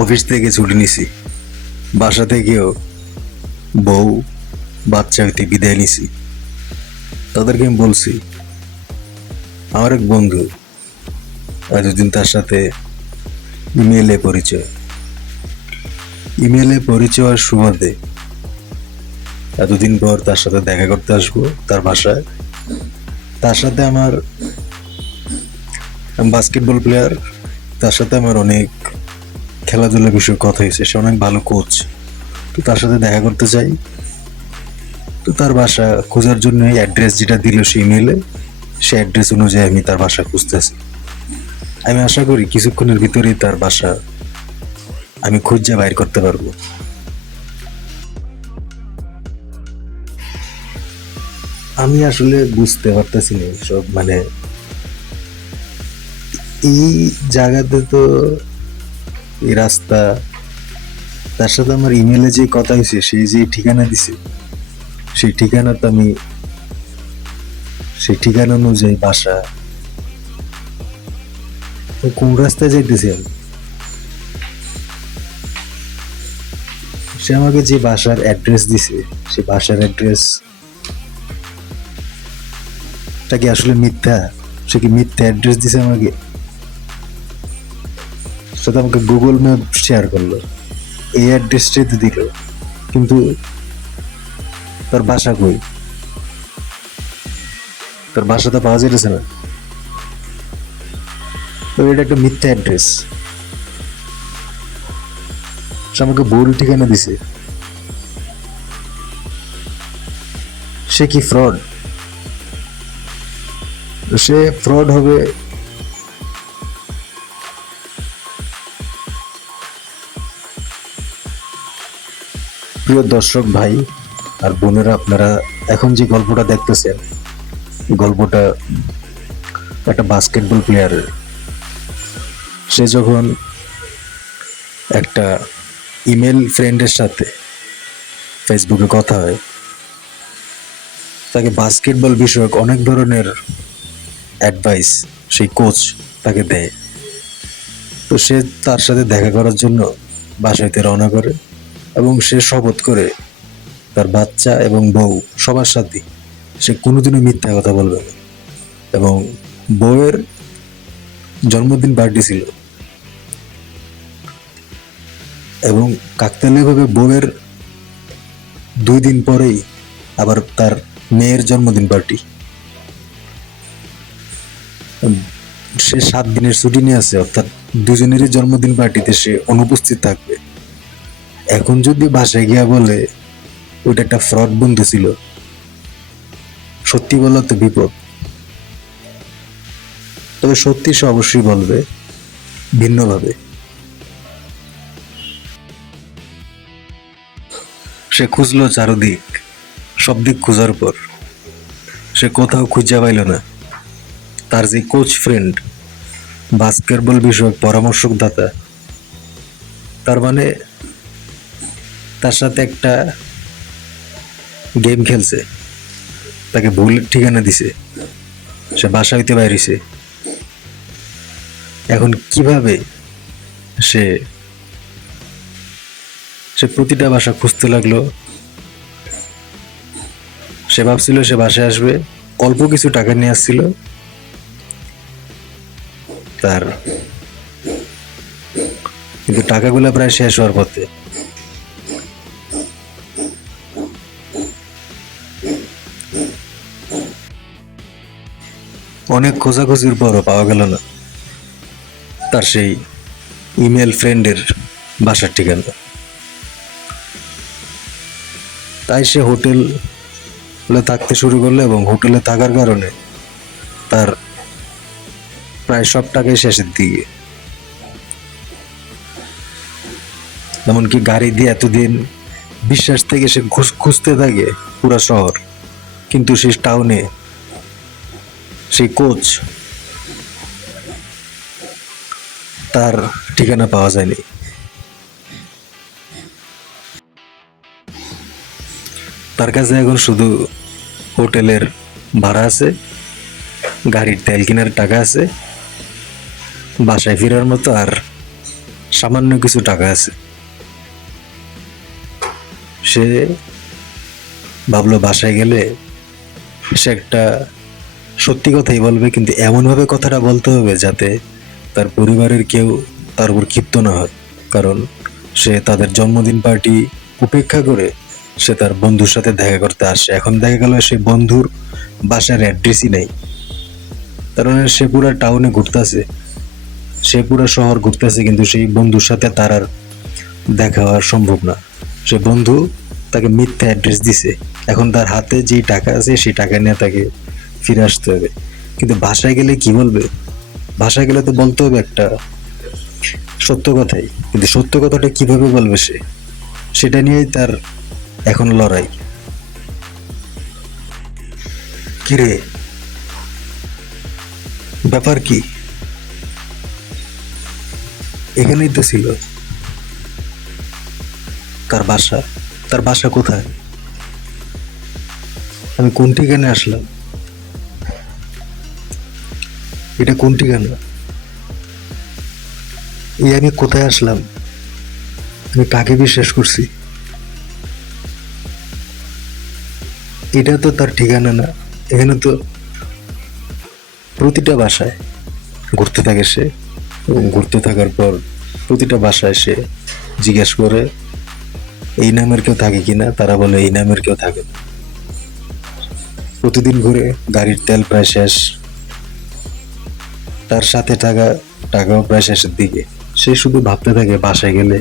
Office থেকে ছুটি নিছি, বাসা থেকেও বউ বাচ্চা হইতে বিদায় নিছি। তাদেরকে আমি বলছি আমার এক বন্ধু এতদিন তার সাথে ইমেলে পরিচয় হওয়ার সুবাদে এতদিন পর তার সাথে দেখা করতে আসবো তার বাসায়। তার সাথে আমার বাস্কেটবল প্লেয়ার, তার সাথে আমার অনেক খেলাধুলার বিষয়ে কথা হয়েছে। সে অনেক ভালো কোচ। তো তার সাথে দেখা করতে চাই। তো তার বাসা খোঁজার জন্য অ্যাড্রেস যেটা দিল সে ইমেলে, সে অ্যাড্রেস অনুযায়ী আমি তার বাসা খুঁজতেছি। আমি আশা করি কিছুক্ষণের ভিতরেই তার বাসা আমি খুঁজে বাইর করতে পারবো। আমি আসলে বুঝতে পারতেছি না সব, মানে এই জায়গাতে তো এই রাস্তা, তার সাথে আমার ইমেলে যে কথা হয়েছে, সেই যে ঠিকানা দিছে, সেই ঠিকানা তো আমি সেই ঠিকানা অনুযায়ী বাসা। তো কোন রাস্তায় যাইতেছি আমি? সে আমাকে যে বাসার অ্যাড্রেস দিছে, সে বাসার অ্যাড্রেসটা কি আসলে মিথ্যা? সে কি মিথ্যা অ্যাড্রেস দিছে আমাকে? সে তো আমাকে গুগল ম্যাপ শেয়ার করলো, এই অ্যাড্রেসটাই তো দিল, কিন্তু তার বাসা কই? তার বাসা তো পাওয়া যেতেছে না। তো এটা একটা মিথ্যা অ্যাড্রেস। সে আমাকে ভুল ঠিকানা দিছে। সে কি ফ্রড? সে ফ্রড হবে। প্রিয় দর্শক ভাই আর বোনেরা, আপনারা এখন যে গল্পটা দেখতেছেন, গল্পটা একটা বাস্কেটবল প্লেয়ারের। সে যখন একটা ইমেল ফ্রেন্ডের সাথে ফেসবুকে কথা হয়, তাকে বাস্কেটবল বিষয়ক অনেক ধরনের অ্যাডভাইস সেই কোচ তাকে দেয়। তো সে তার সাথে দেখা করার জন্য বাসাইতে রওনা করে এবং সে শপথ করে তার বাচ্চা এবং বউ সবার সাথে সে কোনোদিনও মিথ্যা কথা বলবে না। এবং বউয়ের জন্মদিন পার্টি ছিল, এবং কাকতালীয়ভাবে বউয়ের 2 দিন পরেই আবার তার মেয়ের জন্মদিন পার্টি। সে 7 দিনের ছুটি নিয়ে আছে, অর্থাৎ দুজনেরই জন্মদিন পার্টিতে সে অনুপস্থিত থাকবে। এখন যদি বাসায় গিয়া বলে ওইটা একটা ফ্রড বন্ধু ছিল, সত্যি বলা তো বিপদ। তবে সত্যি সে অবশ্যই বলবে ভিন্নভাবে। সে খুঁজলো চারদিক, সব দিক খোঁজার পর সে কোথাও খুঁজে পাইল না তার যে কোচ ফ্রেন্ড, বাস্কেটবল বিষয়ক পরামর্শকদাতা, তার মানে তার সাথে একটা গেম খেলছে, তাকে ভুল ঠিকানা দিছে, সে বাসা হইতে বাইরেছে। এখন কিভাবে সে সে প্রতিটা বাসা খুঁজতে লাগলো। সে ভাবছিল সে বাসায় আসবে, অল্প কিছু টাকা নিয়ে আসছিল তার, কিন্তু টাকাগুলো প্রায় শেষ হওয়ার পথে। অনেক খোঁজাখুঁজির পরও পাওয়া গেল না তার সেই ইমেল ফ্রেন্ডের বাসার ঠিকানা। তাই সে হোটেলে থাকতে শুরু করলো, এবং হোটেলে থাকার কারণে তার প্রায় সব টাকাই শেষের দিকে। এমনকি গাড়ি দিয়ে এতদিন বিশ্বাস থেকে সে খুঁজতে থাকে পুরা শহর, কিন্তু সেই টাউনে সেই কোচ তার ঠিকানা পাওয়া যায়নি। তার কাছে এখন শুধু হোটেলের ভাড়া আছে, গাড়ির তেল কেনার টাকা আছে, বাসায় ফেরার মতো আর সামান্য কিছু টাকা আছে। সে ভাবলো বাসায় গেলে সে একটা সত্যি কথাই বলবে, কিন্তু এমনভাবে কথাটা বলতে হবে যাতে তার পরিবারের কেউ তার উপর ক্ষিপ্ত না হয়। কারণ সে তাদের জন্মদিন পার্টি উপেক্ষা করে সে তার বন্ধুর সাথে দেখা করতে আসে। এখন দেখা গেল সে বন্ধুর বাসার অ্যাড্রেসই নেই। তার মানে সে পুরা টাউনে ঘুরতেছে, সে পুরা শহর ঘুরতেছে, কিন্তু সেই বন্ধুর সাথে তার আর দেখা হওয়ার সম্ভব না। সে বন্ধু তাকে মিথ্যা অ্যাড্রেস দিছে। এখন তার হাতে যেই টাকা আছে সেই টাকা নিয়ে তাকে ফিরে আসতে হবে। কিন্তু বাসায় গেলে কি বলবে? বাসায় গেলে তো বলতে হবে একটা সত্য কথাই, কিন্তু সত্য কথাটা কিভাবে বলবে সে, সেটা নিয়েই তার এখন লড়াই। কিরে, ব্যাপার কি? এখানেই তো ছিল তার বাসা। তার বাসা কোথায়? আমি কোন ঠিকানে আসলাম? এটা কোন ঠিকানা? এই আমি কোথায় আসলাম? আমি কাকে বিশ্বাস করছি? এটা তো তার ঠিকানা না। এখানে তো প্রতিটা বাসায় ঘুরতে থাকে সে, এবং ঘুরতে থাকার পর প্রতিটা বাসায় সে জিজ্ঞেস করে এই নামের কেউ থাকে কিনা। তারা বলে এই নামের কেউ থাকে না। প্রতিদিন ঘুরে, গাড়ির তেল প্রায় শেষ, তার সাথে টাকাও প্রায় শেষের দিকে। সে শুধু ভাবতে থাকে বাসায় গেলে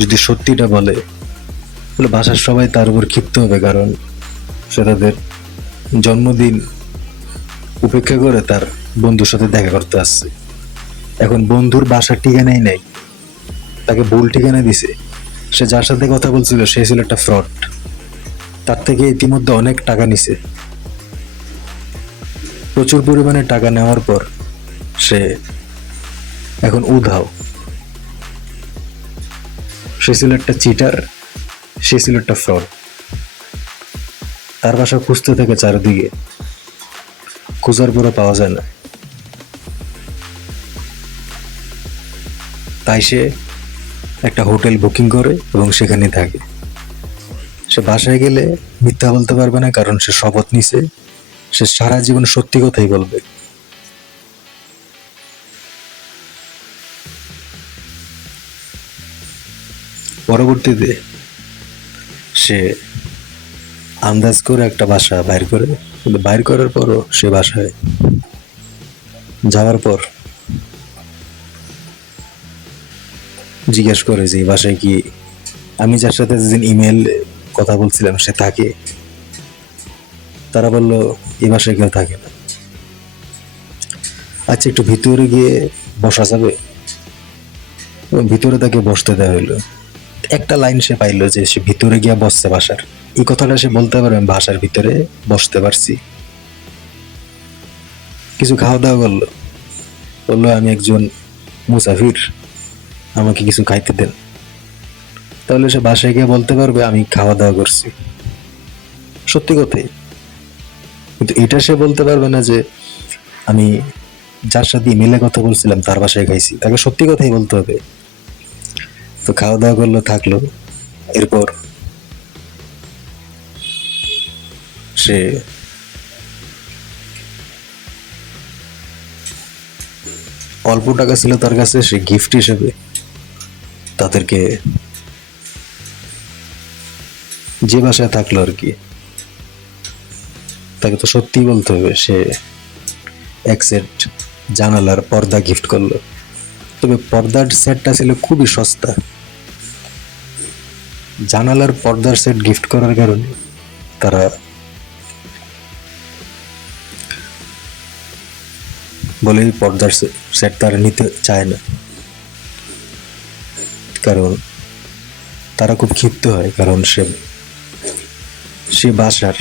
যদি সত্যিটা বলে তাহলে বাসার সবাই তার উপর ক্ষিপ্ত হবে, কারণ সে তাদের জন্মদিন উপেক্ষা করে তার বন্ধুর সাথে দেখা করতে আসছে। এখন বন্ধুর বাসার ঠিকানাই নাই, তাকে ভুল ঠিকানা দিছে। সে যার সাথে কথা বলছিল সে ছিল একটা ফ্রড, তার থেকে ইতিমধ্যে অনেক টাকা নিছে। প্রচুর পরিমাণে টাকা নেওয়ার পর সে এখন উধাও। সে ছিল একটা চিটার, সে ছিল একটা ফ্রড। তার বাসা খুঁজতে থাকে চারিদিকে, খোঁজার পরে পাওয়া যায় না। তাই সে একটা হোটেল বুকিং করে এবং সেখানে থাকে। সে বাসায় গেলে মিথ্যা বলতে পারবে না, কারণ সে শপথ নিছে সে সারা জীবন সত্যি কথাই বলবে। পরবর্তীতে সে আন্দাজ করে একটা বাসা বাইর করে, কিন্তু বাইর করার পরও সে বাসায় যাওয়ার পর জিজ্ঞেস করে যে এই বাসায় কি আমি যার সাথে যেদিন ইমেল কথা বলছিলাম সে থাকে? তারা বলল এই বাসায় কেউ থাকে না। আচ্ছা, একটু ভিতরে গিয়ে বসা যাবে? এবং ভিতরে তাকে বসতে দেওয়া হইলো। একটা লাইন সে পাইলো যে সে ভিতরে গিয়া বসছে বাসার, এই কথাটা সে বলতে পারবে আমি বাসার ভিতরে বসতে পারছি। কিছু খাওয়া দাওয়া করলো, বললো আমি একজন মুসাফির, আমাকে কিছু খাইতে দেন। তাহলে সে বাসায় গিয়ে বলতে পারবে আমি খাওয়া দাওয়া করছি, সত্যি কথাই। কিন্তু এটা সে বলতে পারবে না যে আমি যার সাথে ইমেলে কথা বলছিলাম তার বাসায় খাইছি। তাকে সত্যি কথাই বলতে হবে। তো খাওয়া দাওয়া করলো, থাকলো। এরপর সে অল্প টাকা ছিল তার কাছে, সে গিফট হিসেবে তাদেরকে যে বাসায় থাকলো আর কি, তাকে তো সত্যিই বলতে হবে। সে এক সেট জানালার পর্দা গিফট করলো, তবে পর্দার সেটটা ছিল খুবই সস্তা। জানালার পর্দার সেট গিফট করার কারণে তারা বলে এই পর্দার সেট তারা নিতে চায় না, কারণ তারা খুব ক্ষিপ্ত হয়। কারণ সে বাসার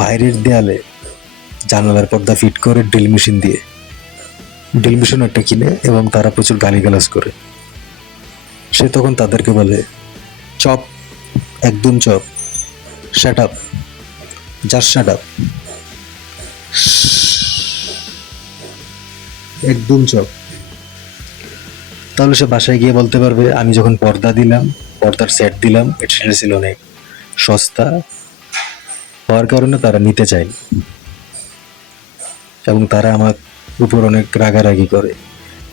বাইরের দেয়ালে জানালার পর্দা ফিট করে ড্রিল মেশিন দিয়ে, ড্রিল মেশিন একটা কিনে, এবং তারা প্রচুর গালিগালাজ করে। সে তখন তাদেরকে বলে চপ, একদম chop, shut up, just shut up, একদম চপ। তাহলে সে বাসায় গিয়ে বলতে পারবে, আমি যখন পর্দা দিলাম, পর্দার সেট দিলাম, সেটা ছিল অনেক সস্তা হওয়ার কারণে তারা নিতে চায় এবং তারা আমার উপর অনেক রাগারাগি করে।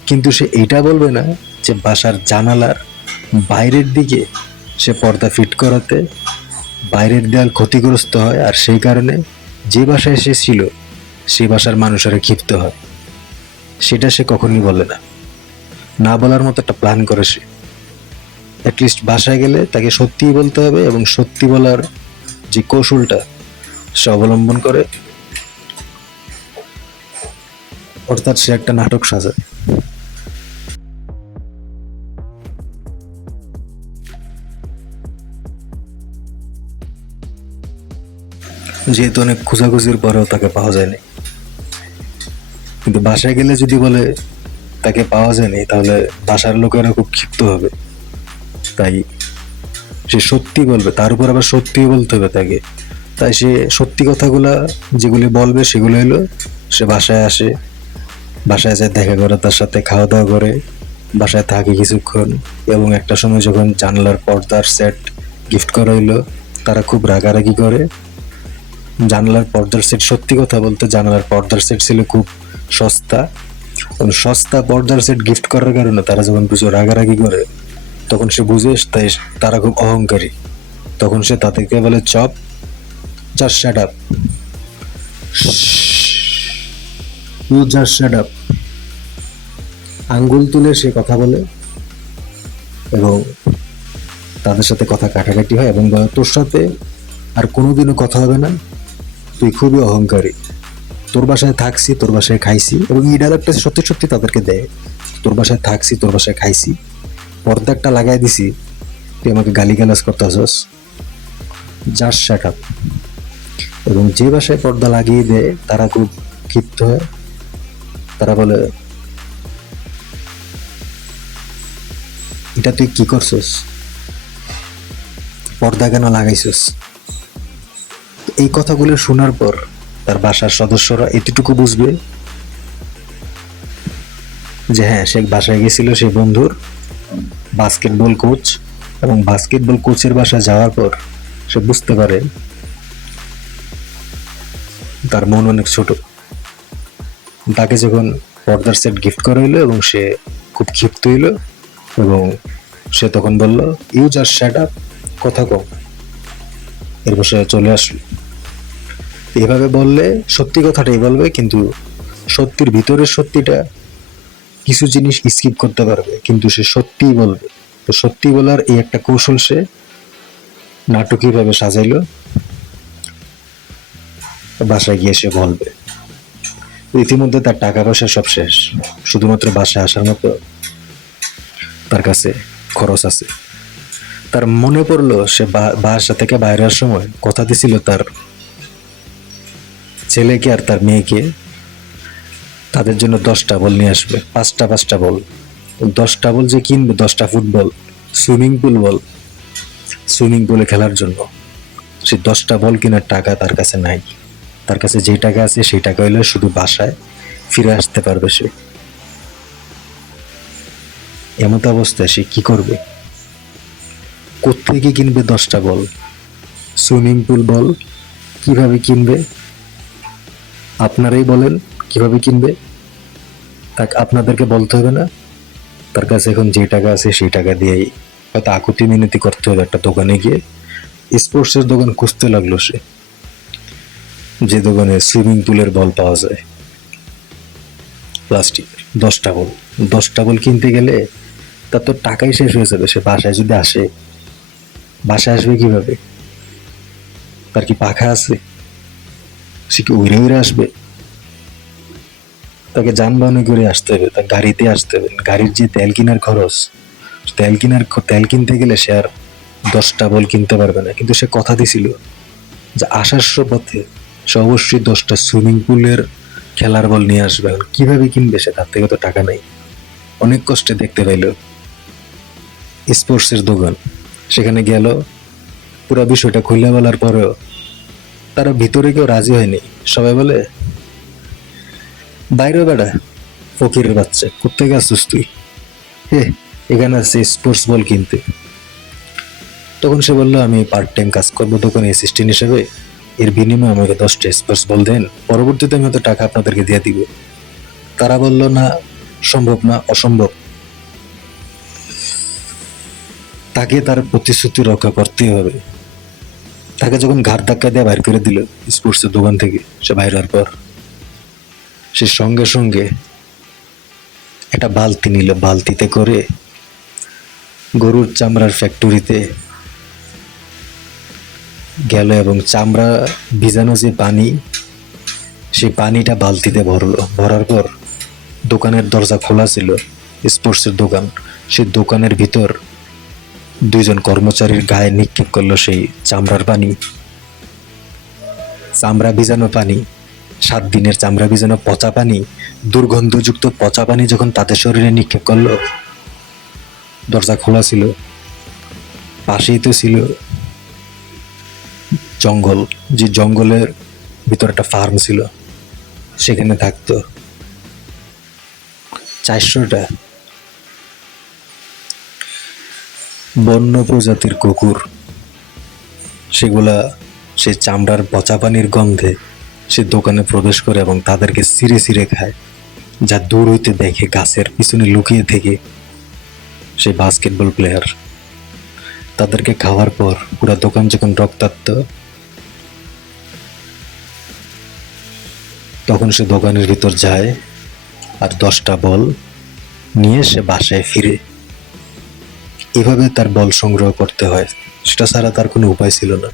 কিন্তু সে এটা বলবে না যে বাসার জানালার বাইরের দিকে সে পর্দা ফিট করাতে বাইরের দেয়াল ক্ষতিগ্রস্ত হয়, আর সেই কারণে যে বাসায় সে ছিল সেই বাসার মানুষেরা ক্ষিপ্ত হয়। সেটা সে কখনই বলে না, না বলার মতো একটা প্ল্যান করে সে। অ্যাটলিস্ট বাসায় গেলে তাকে সত্যিই বলতে হবে এবং সত্যি বলার যে কৌশলটা সে অবলম্বন করে, অর্থাৎ সে একটা নাটক সাজায়। যেহেতু অনেক খোঁজাখুঁজির পরেও তাকে পাওয়া যায়নি, কিন্তু বাসায় গেলে যদি বলে তাকে পাওয়া যায়নি তাহলে বাসার লোকেরা খুব ক্ষিপ্ত হবে। তাই সে সত্যি বলবে, তার উপর আবার সত্যিও বলতে হবে তাকে। তাই সে সত্যি কথাগুলা যেগুলি বলবে সেগুলো হলো, সে বাসায় আসে, বাসায় যায় দেখা করে, তার সাথে খাওয়া দাওয়া করে, বাসায় থাকে কিছুক্ষণ, এবং একটা সময় যখন জানলার পর্দার সেট গিফট করা হইলো তারা খুব রাগারাগি করে। জানলার পর্দার সেট, সত্যি কথা বলতে জানলার পর্দার সেট ছিল খুব সস্তা, এবং সস্তা পর্দার সেট গিফট করার কারণে তারা যখন প্রচুর রাগারাগি করে তখন সে বুঝে, তাই তারা খুব অহংকারী। তখন সে তাদেরকে বলে, চপ, just shut up, you just shut up. আঙ্গুল তুলে সে কথা বলে এবং তাদের সাথে কথা কাটাকাটি হয় এবং বলে, তোর সাথে আর কোনোদিনও কথা হবে না, তুই খুবই অহংকারী, তোর বাসায় থাকছি, তোর বাসায় খাইছি, এবং এই ডায়লগটা সত্যি সত্যি তাদেরকে দেয়, তোর বাসায় থাকছি, তোর বাসায় খাইছি, পর্দা একটা লাগাই দিছি, তুই আমাকে গালিগালাজ করতেছস, জাস্ট শাট আপ। এবং যে বাসায় পর্দা লাগিয়ে দেয় তারা খুব ক্ষিপ্ত হয়, তারা বলে, এটা তুই কি করছস, পর্দা কেন লাগাইছস? এই কথাগুলো শোনার পর তার বাসার সদস্যরা এতটুকু বুঝবে যে হ্যাঁ, সে বাসায় গেছিল সে বন্ধুর বাস্কেটবল কোচ, এবং বাস্কেটবল কোচের বাসায় যাওয়ার পর সে বুঝতে পারে তার মন অনেক ছোট। তাকে যখন পর্দার সেট গিফট করা হইলো এবং সে খুব ক্ষিপ্ত হইল এবং সে তখন বলল, ইউ জাস্ট শ্যাট আপ, কথা কম। এরপর সে চলে আসলো। এভাবে বললে সত্যি কথাটাই বলবে, কিন্তু সত্যির ভিতরের সত্যিটা কিছু জিনিস স্কিপ করতে পারবে, কিন্তু সে সত্যিই বলবে। তো সত্যি বলার এই একটা কৌশল সে নাটকীয়ভাবে সাজাইলো, বাসায় গিয়ে সে বলবে। ইতিমধ্যে তার টাকা পয়সা সব শেষ, শুধুমাত্র বাসায় আসার মতো তার কাছে খরচ আছে। তার মনে পড়লো সে বাসা থেকে বাইরের সময় কথা দিছিল তার ছেলেকে আর তার মেয়েকে তাদের জন্য 10টা বল নিয়ে আসবে, 5টা বল। 10টা বল যে কিনবে, 10টা ফুটবল, সুইমিং পুল বল, সুইমিং পুলে খেলার জন্য। সে 10টা বল কেনার টাকা তার কাছে নাই। তার কাছে যে টাকা আছে সেই টাকা হইলে শুধু বাসায় ফিরে আসতে পারবে সে। এমত অবস্থায় সে কি করবে? কোত্থেকে কিনবে 10টা বল, সুইমিং পুল বল কিভাবে কিনবে? আপনারাই বলেন কিভাবে কিনবে? তাকে আপনাদেরকে বলতে হবে না? তার কাছে এখন যে টাকা আছে সেই টাকা দিয়েই হয়তো আকুতি মিনতি করতে হবে একটা দোকানে গিয়ে। স্পোর্টসের দোকান খুঁজতে লাগলো সে, যে দোকানে সুইমিং পুলের বল পাওয়া যায়, প্লাস্টিক। 10টা বল, 10টা বল কিনতে গেলে তার তো টাকাই শেষ হয়ে যাবে। সে বাসায় যদি আসে, বাসায় আসবে কিভাবে? তার কি পাখা আছে? সে কি উড়ে উড়ে আসবে? তাকে যানবাহনে করে আসতে হবে, তার গাড়িতে আসতে হবে। গাড়ির যে তেল কেনার খরচ, তেল কিনতে গেলে সে আর 10টা বল কিনতে পারবে না। কিন্তু সে কথা দিছিল যে আসার পথে সে অবশ্যই 10টা সুইমিং পুলের খেলার বল নিয়ে আসবে। এখন কিভাবে কিনবে সে? তার থেকে তো টাকা নাই। অনেক কষ্টে দেখতে পাইল স্পোর্টসের দোকান, সেখানে গেল। পুরো বিষয়টা খুলে বলার পরেও তারা ভিতরে কেউ রাজি হয়নি। সবাই বলে, বাইরে বেড়া, ফকিরের বাচ্চা, কোথেকে আসছিস তুই? হে, এখানে আছে স্পোর্টস বল কিনতে। তখন সে বললো, আমি পার্ট টাইম কাজ করবো দোকানে অ্যাসিস্ট্যান্ট হিসেবে, এর বিনিময়ে আমাকে 10টা স্পোর্টস বল দেন, পরবর্তীতে আমি হয়তো টাকা আপনাদেরকে দিয়ে দিব। তারা বলল, না, সম্ভব না, অসম্ভব। তাকে তার প্রতিশ্রুতি রক্ষা করতেই হবে। তাকে যখন ঘাড় ধাক্কা দিয়ে বাইর করে দিল স্পোর্টসের দোকান থেকে, সে বাইর হওয়ার পর সে সঙ্গে সঙ্গে একটা বালতি নিল, বালতিতে করে গরুর চামড়ার ফ্যাক্টরিতে গেল এবং চামড়া ভিজানো যে পানি, সেই পানিটা বালতিতে ভরলো। ভরার পর দোকানের দরজা খোলা ছিল, স্পোর্টসের দোকান, সেই দোকানের ভিতর 2জন কর্মচারীর গায়ে নিক্ষেপ করলো সেই চামড়ার পানি, চামড়া ভিজানো পানি, 7 দিনের চামড়া ভিজানো পচা পানি, দুর্গন্ধযুক্ত পচা পানি যখন তাদের শরীরে নিক্ষেপ করলো। দরজা খোলা ছিল, পাশেই তো ছিল জঙ্গল, যে জঙ্গলের ভিতর একটা ফার্ম ছিল, সেখানে থাকতো 400টা বন্য প্রজাতির কুকুর। সেগুলা সেই চামড়ার পচা পানির গন্ধে সে দোকানে প্রবেশ করে এবং তাদেরকে ছিঁড়ে ছিঁড়ে খায়। যা দূর হইতে দেখে গাছের পিছনে লুকিয়ে থেকে সেই বাস্কেটবল প্লেয়ার। তাদেরকে খাওয়ার পর পুরো দোকান যখন রক্তাক্ত, তখন সে দোকানের ভিতর যায় আর 10টা বল নিয়ে সে বাসায় ফিরে। এভাবে তার বল সংগ্রহ করতে হয়, সেটা ছাড়া তার কোনো উপায় ছিল না।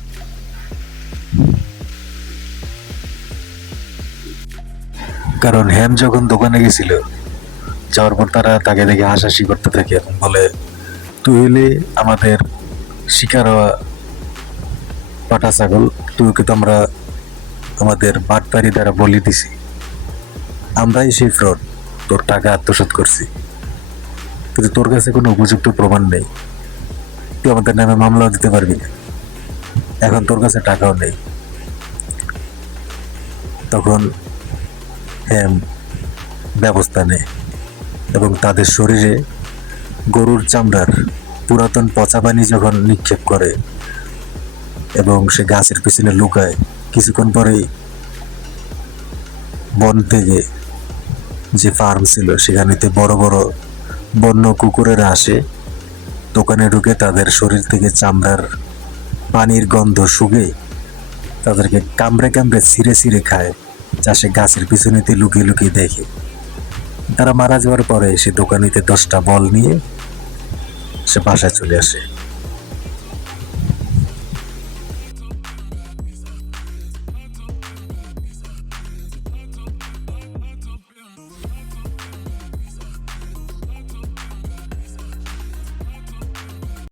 কারণ হ্যাম যখন দোকানে গেছিল, যাওয়ার পর তারা তাকে দেখে হাসাহাসি করতে থাকে এবং বলে, তুই হলে আমাদের শিকার হওয়া পাটা ছাগল, তুইকে তো আমরা আমাদের বাটপারি দ্বারা বলি দিছি, আমরাই সেই ফ্রড, তোর টাকা আত্মসাৎ করছি, কিন্তু তোর কাছে কোনো উপযুক্ত প্রমাণ নেই, তুই আমাদের নামে মামলাও দিতে পারবি না, এখন তোর কাছে টাকাও নেই। তখন হ্যাম ব্যবস্থা নেয় এবং তাদের শরীরে গরুর চামড়ার পুরাতন পচা পানি যখন নিক্ষেপ করে এবং সে গাছের পিছনে লুকায়, কিছুক্ষণ পরেই বন থেকে যে ফার্ম ছিল সেখানেতে বড় বড় বন্য কুকুরেরা আসে, দোকানে ঢুকে তাদের শরীর থেকে চামড়ার পানির গন্ধ শুকে তাদেরকে কামড়ে কামড়ে ছিঁড়ে ছিঁড়ে খায়, যা সে গাছের পিছনেতে লুকিয়ে লুকিয়ে দেখে। তারা মারা যাওয়ার পরে সে দোকানিতে 10টা বল নিয়ে সে বাসায় চলে আসে।